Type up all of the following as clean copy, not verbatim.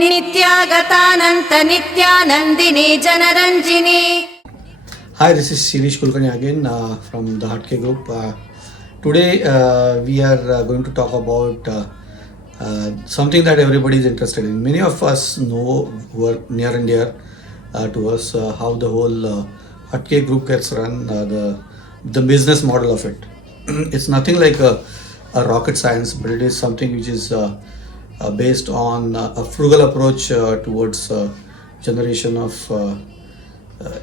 नित्यागतानंत नित्यानंदिनी जनरंजिनी. Hi, this is Shirish Kulkarni again from the HATKE Group. Today we are going to talk about something that everybody is interested in. Many of us know, who are near and dear to us, how the whole HATKE Group gets run, the business model of it. It's nothing like a rocket science, but it is something which is based on a frugal approach towards generation of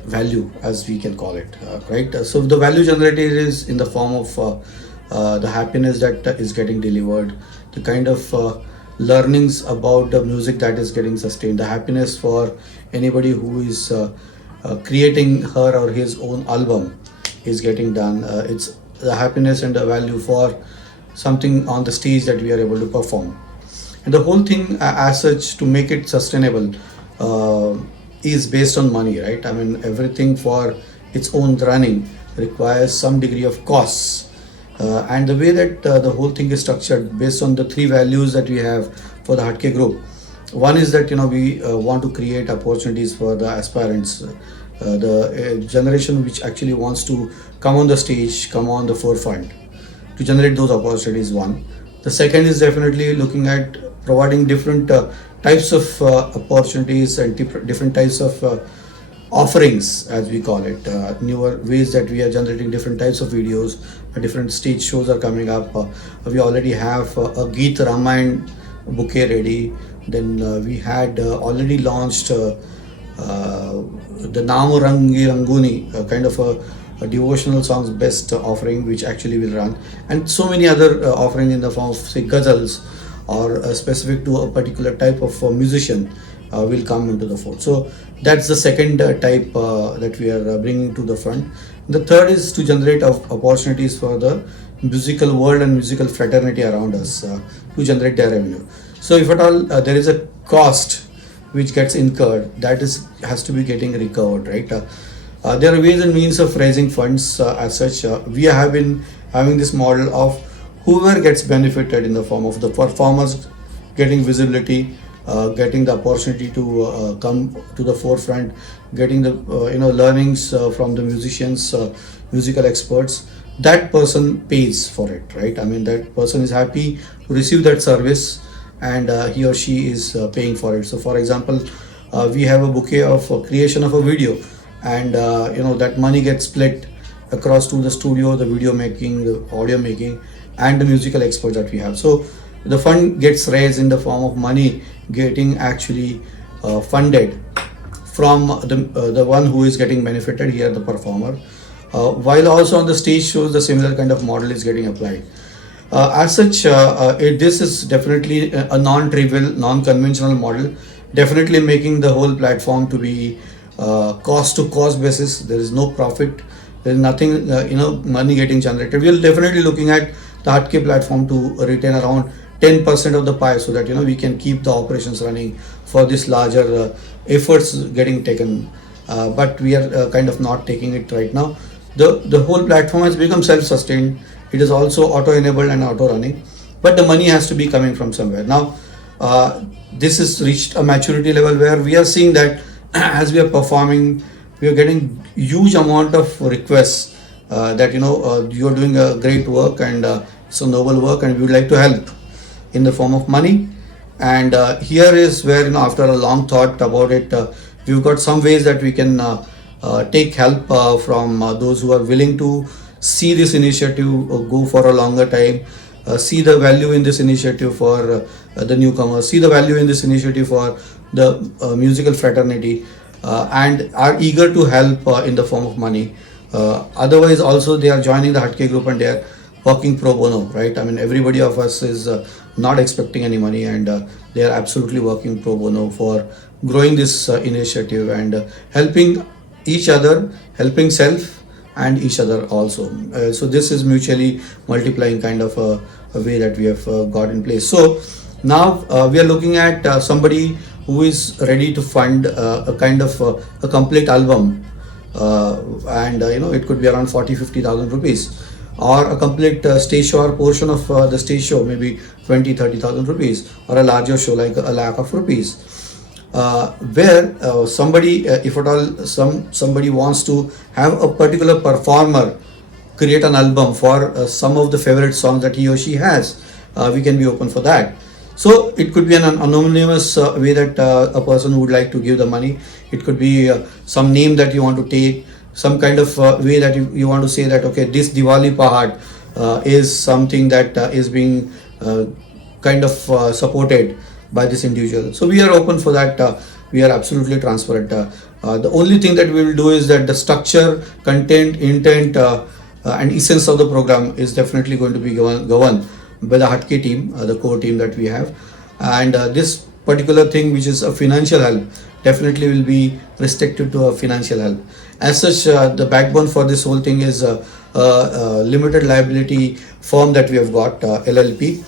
value, as we can call it, right? So the value generated is in the form of the happiness that is getting delivered, the kind of learnings about the music that is getting sustained, the happiness for anybody who is creating her or his own album is getting done. It's the happiness and the value for something on the stage that we are able to perform. And the whole thing, as such, to make it sustainable, is based on money, right? I mean, everything for its own running requires some degree of costs. And the way that the whole thing is structured, based on the three values that we have for the HATKE Group. One is that we want to create opportunities for the aspirants, the generation which actually wants to come on the stage, come on the forefront, to generate those opportunities. One. The second is definitely looking at providing different types of opportunities and different types of offerings, as we call it, newer ways that we are generating different types of videos, different stage shows are coming up. We already have a Geet Ramayana bouquet ready. Then we had already launched the Namu Rangi Ranguni, kind of a devotional songs best offering, which actually will run, and so many other offerings in the form of, say, ghazals, or specific to a particular type of musician will come into the fold. So that's the second type that we are bringing to the front. The third is to generate opportunities for the musical world and musical fraternity around us to generate their revenue. So if at all there is a cost which gets incurred, that has to be getting recovered, right? There are ways and means of raising funds as such. We have been having this model of whoever gets benefited in the form of the performers getting visibility, getting the opportunity to come to the forefront, getting the learnings from the musicians, musical experts. That person pays for it, right? I mean, that person is happy to receive that service, and he or she is paying for it. So for example, we have a bouquet of creation of a video, and that money gets split across to the studio, the video making, the audio making, and the musical experts that we have. So the fund gets raised in the form of money getting actually funded from the one who is getting benefited here, the performer, while also on the stage shows the similar kind of model is getting applied. As such, this is definitely a non-trivial, non-conventional model, definitely making the whole platform to be cost to cost basis. There is no profit, there is nothing money getting generated. We are definitely looking at the HATKE platform to retain around 10% of the pie, so that we can keep the operations running for this larger efforts getting taken, but we are kind of not taking it right now. The whole platform has become self-sustained. It is also auto-enabled and auto-running, but the money has to be coming from somewhere. Now this has reached a maturity level where we are seeing that as we are performing, we are getting huge amount of requests that you are doing a great work, and it's a noble work, and we would like to help in the form of money. And here is where after a long thought about it, we've got some ways that we can take help from those who are willing to see this initiative go for a longer time, see the value in this initiative for the newcomers, see the value in this initiative for the musical fraternity, and are eager to help in the form of money. Otherwise also they are joining the HATKE Group and they are working pro bono, right? I mean, everybody of us is not expecting any money, and they are absolutely working pro bono for growing this initiative and helping each other, helping self and each other also. So this is mutually multiplying kind of a way that we have got in place. So now we are looking at somebody who is ready to fund a kind of a complete album, and it could be around 40,000-50,000 rupees, or a complete stage show or portion of the stage show, maybe 20,000-30,000 rupees, or a larger show like a lakh of rupees. where somebody, if at all somebody wants to have a particular performer create an album for some of the favorite songs that he or she has, we can be open for that. So it could be an anonymous way that a person would like to give the money. It could be some name that you want to take, some kind of way that you want to say that, okay, this Diwali Pahad is something that is being kind of supported by this individual. So we are open for that. We are absolutely transparent. The only thing that we will do is that the structure, content, intent, and essence of the program is definitely going to be governed by the HATKE team, the core team that we have. And this particular thing, which is a financial help, definitely will be restricted to a financial help. As such, the backbone for this whole thing is a limited liability firm that we have got, LLP.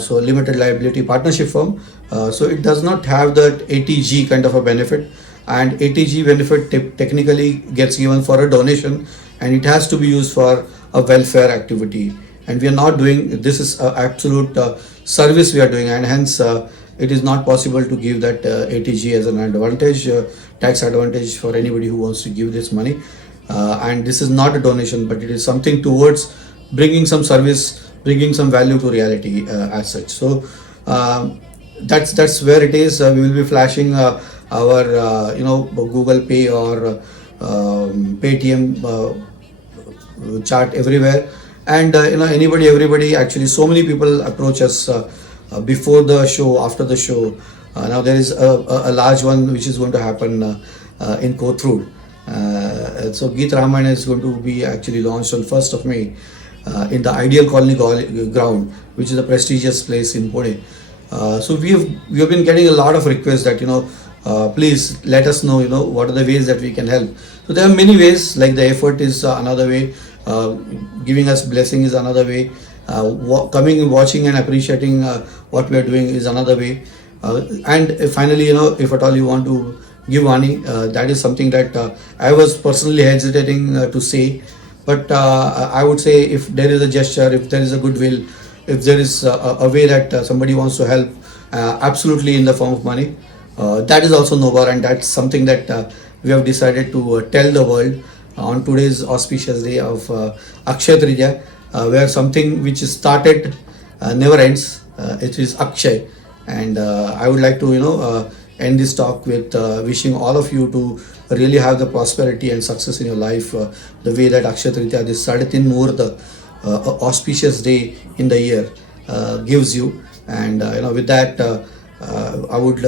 So limited liability partnership firm. So it does not have that ATG kind of a benefit, and ATG benefit technically gets given for a donation, and it has to be used for a welfare activity, and we are not doing this. Is absolute service we are doing, and hence it is not possible to give that ATG as an advantage, tax advantage for anybody who wants to give this money. And this is not a donation, but it is something towards bringing some service, bringing some value to reality as such. So that's where it is. We will be flashing our Google Pay or Paytm chart everywhere, and everybody, actually so many people approach us before the show, after the show. Now there is a large one which is going to happen in Kothur. So Geet Ramayana is going to be actually launched on 1st of May in the Ideal Colony ground, which is a prestigious place in Pune. So we have been getting a lot of requests that please let us know what are the ways that we can help. So there are many ways, like the effort is another way, giving us blessing is another way, coming and watching and appreciating what we are doing is another way, and finally, if at all you want to give money, that is something that I was personally hesitating to say, but I would say, if there is a gesture, if there is a goodwill, if there is a way that somebody wants to help, absolutely in the form of money, that is also noble, and that's something that we have decided to tell the world on today's auspicious day of Akshaya Tritiya, where something which is started never ends. It is Akshay, and I would like to end this talk with wishing all of you to really have the prosperity and success in your life, the way that Akshaya Tritiya, this Sadetin Muhurta, auspicious day in the year, gives you. And with that, I would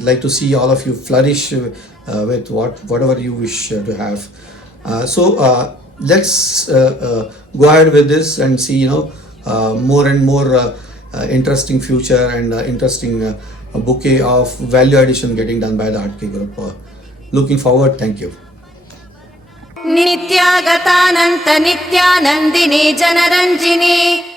like to see all of you flourish with whatever you wish to have. So let's go ahead with this and see more and more interesting future and interesting bouquet of value addition getting done by the HATKE Group. Looking forward. Thank you. नित्यागतानन्त नित्यानन्दिनी जनरञ्जिनी